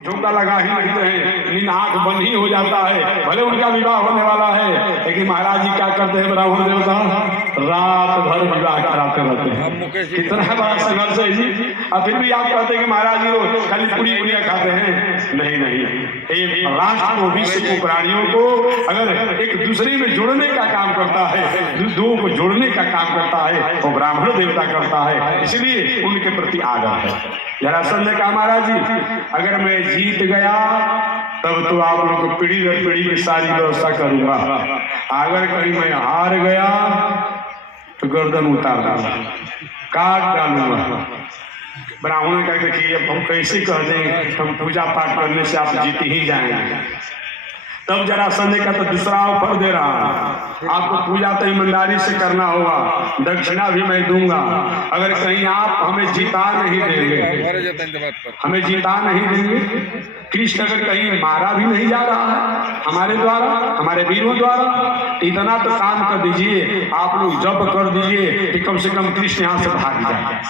झुमका लगा ही नहीं रहे, नींद आंख बंद ही हो जाता है, भले उनका विवाह होने वाला है, लेकिन महाराज जी क्या करते हैं ब्राह्मण देवता, रात भर विवाह कराते रहते हैं। कितना बड़ा संघर्ष है जी। और फिर भी आप कहते हैं कि महाराज जी खाली पूरी पूरियां खाते हैं। नहीं नहीं, एक राष्ट्र को, विश्व को, प्राणियों को अगर एक दूसरे में जोड़ने का काम करता है, दो को जोड़ने का काम करता है, वो ब्राह्मण देवता करता है, इसलिए उनके प्रति आदर है। जरासंध ने कहा महाराज जी अगर मैं जीत गया तब तो आप लोग को पीढ़ी दर पीढ़ी की सारी व्यवस्था करूंगा, अगर कहीं मैं हार गया तो गर्दन उतार दूंगा, काट डालूंगा। ब्राह्मण का देखिए अब हम कैसे कह दें हम पूजा पाठ करने से आप जीत ही जाएंगे। तब जरासंध का तो दूसरा ऑफर दे रहा है, आपको पूजा तो ईमानदारी से करना होगा, दक्षिणा भी मैं दूंगा, अगर कहीं आप हमें जिता नहीं देंगे, हमें जिता नहीं देंगे, कृष्ण अगर कहीं मारा भी नहीं जा रहा है हमारे द्वारा, हमारे वीरों द्वारा, इतना तो काम कर दीजिए, आप लोग जब कर दीजिए कि कम से कम कृष्ण यहाँ से भाग जाए।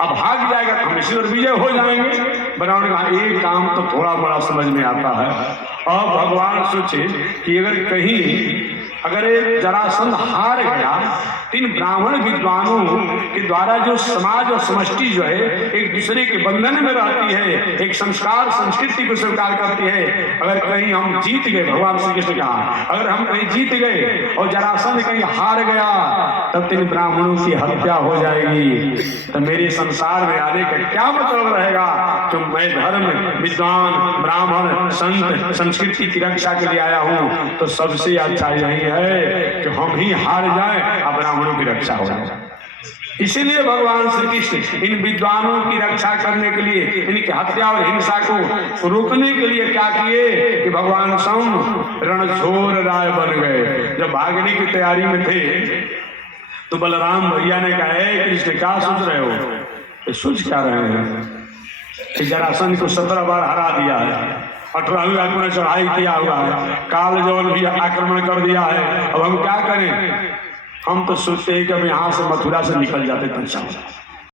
अब भाग जाएगा तो हम ईश्वर विजय हो जाएंगे। ब्राह्मण कहा एक काम तो थोड़ा बड़ा समझ में आता है। अब भगवान सोचे कि अगर जरासंध हार गया, इन ब्राह्मण विद्वानों के द्वारा जो समाज और समष्टि जो है एक दूसरे के बंधन में रहती है, एक संस्कार संस्कृति को स्वीकार करती है, अगर कहीं हम जीत गए, भगवान श्री कृष्ण कहा अगर हम कहीं जीत गए और जरासंध कहीं हार गया तब इन ब्राह्मणों की हत्या हो जाएगी, तो मेरे संसार में आने का क्या मतलब रहेगा। तो मैं धर्म विद्वान ब्राह्मण संत संस्कृति की रक्षा के लिए आया हूँ, तो सबसे अच्छा यही है कि हम ही हार जाएं और ब्राह्मणों की रक्षा हो जाए। इसीलिए भगवान श्री कृष्ण इन विद्वानों की रक्षा करने के लिए, इनकी हत्या और हिंसा को रोकने के लिए क्या किए कि भगवान स्वयं रणछोड़ राय बन गए। जब भागने की तैयारी में थे तो बलराम भैया ने कहा कृष्ण क्या सोच रहे हो, सोच क्या रहे हैं कि जरासंध को 17 बार हरा दिया है, 18वीं बार में चढ़ाई किया हुआ है, काल जौन भी आक्रमण कर दिया है, अब हम क्या करें। हम तो सोचते हैं कि अब यहाँ से मथुरा से निकल जाते तो अच्छा।